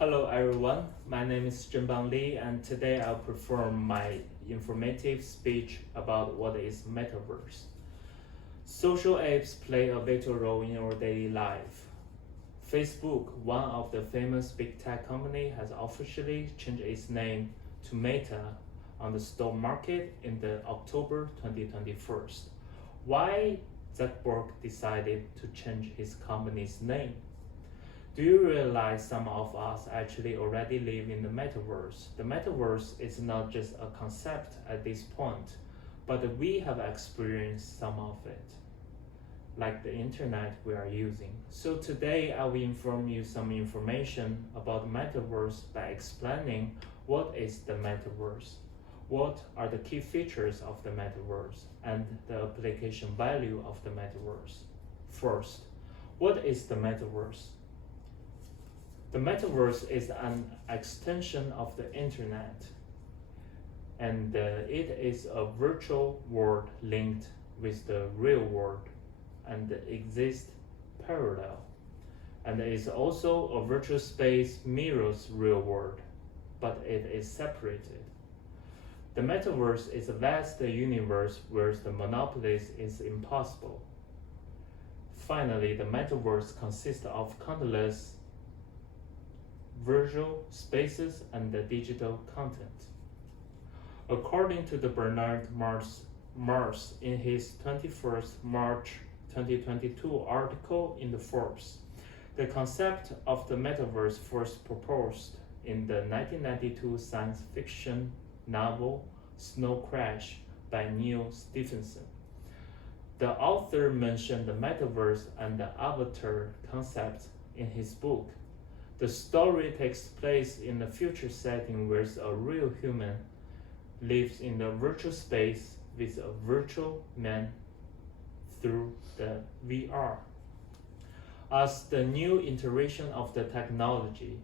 Hello everyone, my name is Zhenbang Li and today I'll perform my informative speech about what is Metaverse. Social apps play a vital role in our daily life. Facebook, one of the famous big tech company, has officially changed its name to Meta on the stock market in the October 2021. Why Zuckerberg decided to change his company's name? Do you realize some of us actually already live in the metaverse? The metaverse is not just a concept at this point, but we have experienced some of it, like the internet we are using. So today I will inform you some information about the metaverse by explaining what is the metaverse, what are the key features of the metaverse, and the application value of the metaverse. First, what is the metaverse? The metaverse is an extension of the internet, and it is a virtual world linked with the real world and exists parallel, and is also a virtual space mirrors real world, but it is separated. The metaverse is a vast universe where the monopolies is impossible. Finally, the metaverse consists of countless virtual spaces and the digital content. According to the Bernard Mars in his 21st March 2022 article in the Forbes, the concept of the metaverse first proposed in the 1992 science fiction novel Snow Crash by Neil Stephenson. The author mentioned the metaverse and the avatar concept in his book. The story takes place in a future setting where a real human lives in the virtual space with a virtual man through the VR. As the new iteration of the technology,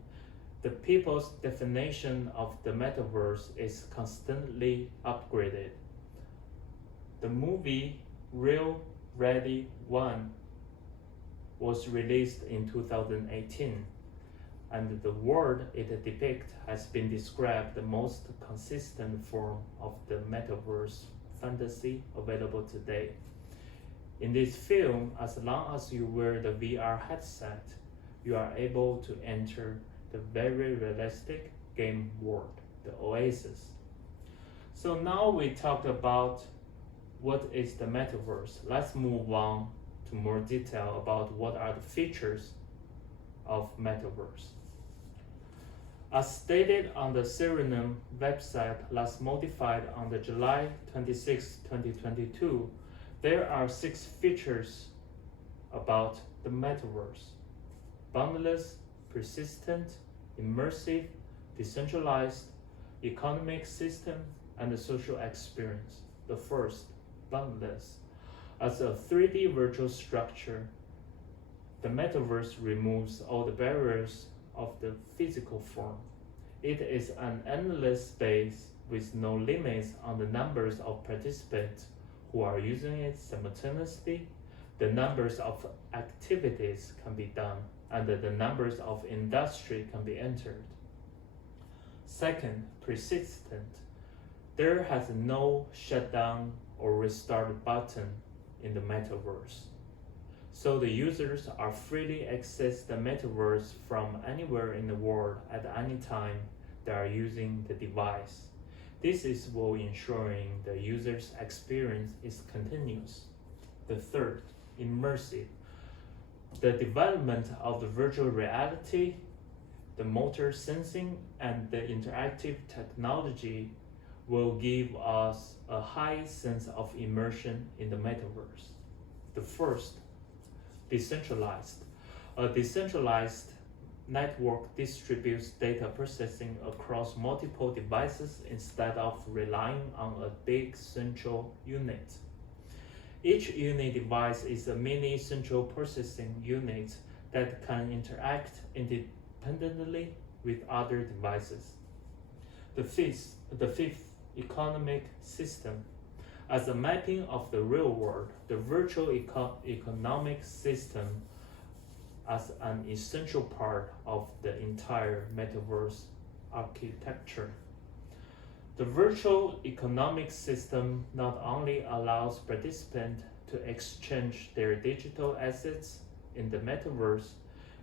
the people's definition of the metaverse is constantly upgraded. The movie Real Ready One was released in 2018. And the world it depicts has been described the most consistent form of the metaverse fantasy available today. In this film, as long as you wear the VR headset, you are able to enter the very realistic game world, the Oasis. So now we talked about what is the metaverse. Let's move on to more detail about what are the features of metaverse. As stated on the Serenum website last modified on the July 26, 2022, there are 6 features about the metaverse: boundless, persistent, immersive, decentralized, economic system, and the social experience. The first, boundless. As a 3D virtual structure, the metaverse removes all the barriers of the physical form. It is an endless space with no limits on the numbers of participants who are using it simultaneously, the numbers of activities can be done, and the numbers of industry can be entered. Second, persistent. There has no shutdown or restart button in the metaverse. So the users are freely access the metaverse from anywhere in the world at any time they are using the device. This is while ensuring the user's experience is continuous. The third, immersive. The development of the virtual reality, the motor sensing, and the interactive technology will give us a high sense of immersion in the metaverse. The first, decentralized. A decentralized network distributes data processing across multiple devices instead of relying on a big central unit. Each unit device is a mini central processing unit that can interact independently with other devices. The fifth, economic system. As a mapping of the real world, the virtual economic system as an essential part of the entire metaverse architecture. The virtual economic system not only allows participants to exchange their digital assets in the metaverse,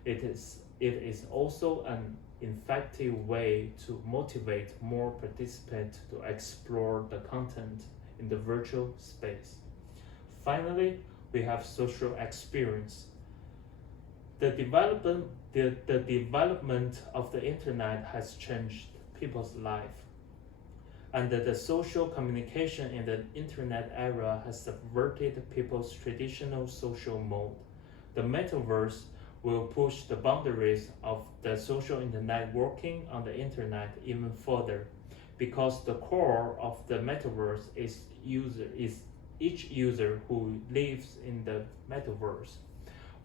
it is also an effective way to motivate more participants to explore the content in the virtual space. Finally, we have social experience. The development of the internet has changed people's life, and the social communication in the internet era has subverted people's traditional social mode. The metaverse will push the boundaries of the social networking on the internet even further, because the core of the metaverse is each user who lives in the metaverse,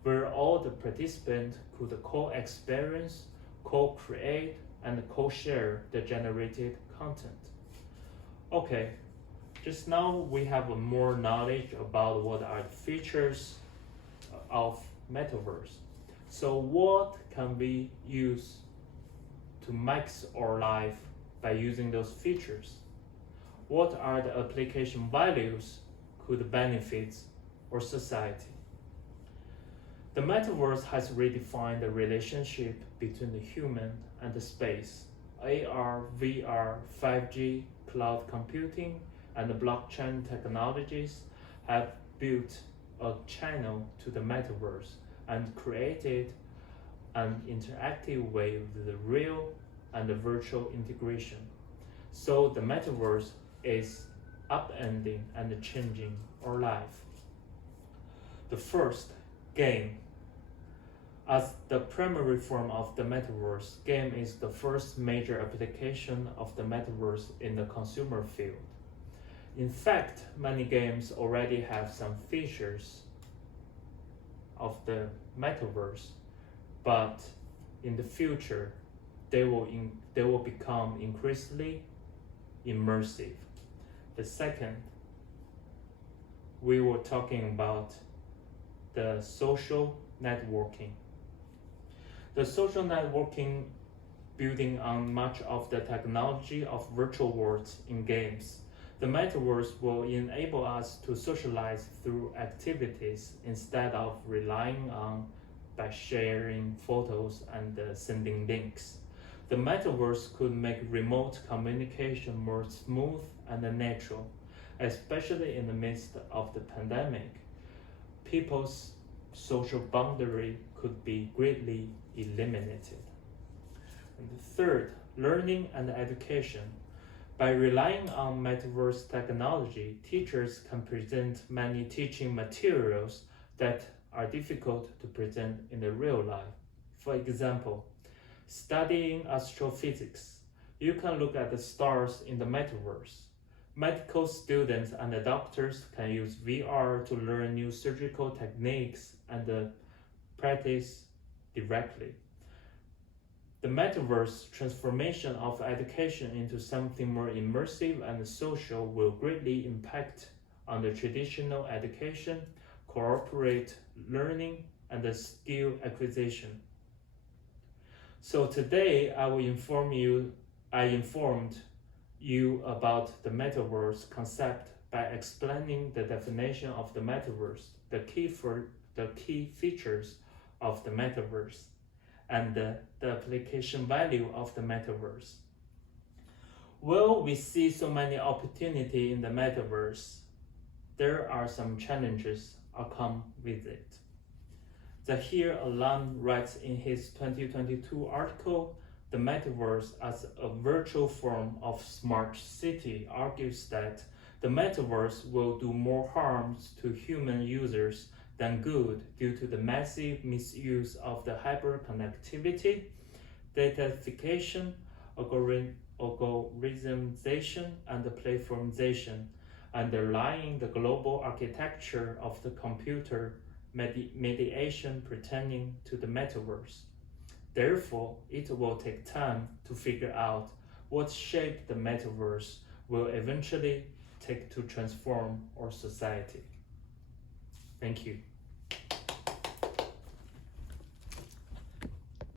where all the participants could co-experience, co-create, and co-share the generated content. Okay, just now we have more knowledge about what are the features of metaverse. So what can we use to max our life by using those features? What are the application values could benefit our society? The metaverse has redefined the relationship between the human and the space. AR, VR, 5G, cloud computing, and the blockchain technologies have built a channel to the metaverse and created an interactive way with the real and the virtual integration. So the metaverse is upending and changing our life. The first, game. As the primary form of the metaverse, game is the first major application of the metaverse in the consumer field. In fact, many games already have some features of the metaverse, but in the future, they will become increasingly immersive. The second, we were talking about the social networking. The social networking building on much of the technology of virtual worlds in games. The metaverse will enable us to socialize through activities instead of relying on by sharing photos and sending links. The metaverse could make remote communication more smooth and natural, especially in the midst of the pandemic. People's social boundary could be greatly eliminated. And the third, learning and education. By relying on metaverse technology, teachers can present many teaching materials that are difficult to present in the real life. For example, studying astrophysics, you can look at the stars in the metaverse. Medical students and the doctors can use VR to learn new surgical techniques and practice directly. The metaverse transformation of education into something more immersive and social will greatly impact on the traditional education, corporate learning, and the skill acquisition. So today I informed you about the metaverse concept by explaining the definition of the metaverse, the key features of the metaverse, and the application value of the metaverse. Will we see so many opportunities in the metaverse? There are some challenges that come with it. Zahir Alam writes in his 2022 article, "The metaverse as a virtual form of smart city," argues that the metaverse will do more harm to human users than good due to the massive misuse of the hyperconnectivity, datafication, algorithmization, and the platformization underlying the global architecture of the computer mediation pertaining to the metaverse. Therefore, it will take time to figure out what shape the metaverse will eventually take to transform our society. Thank you.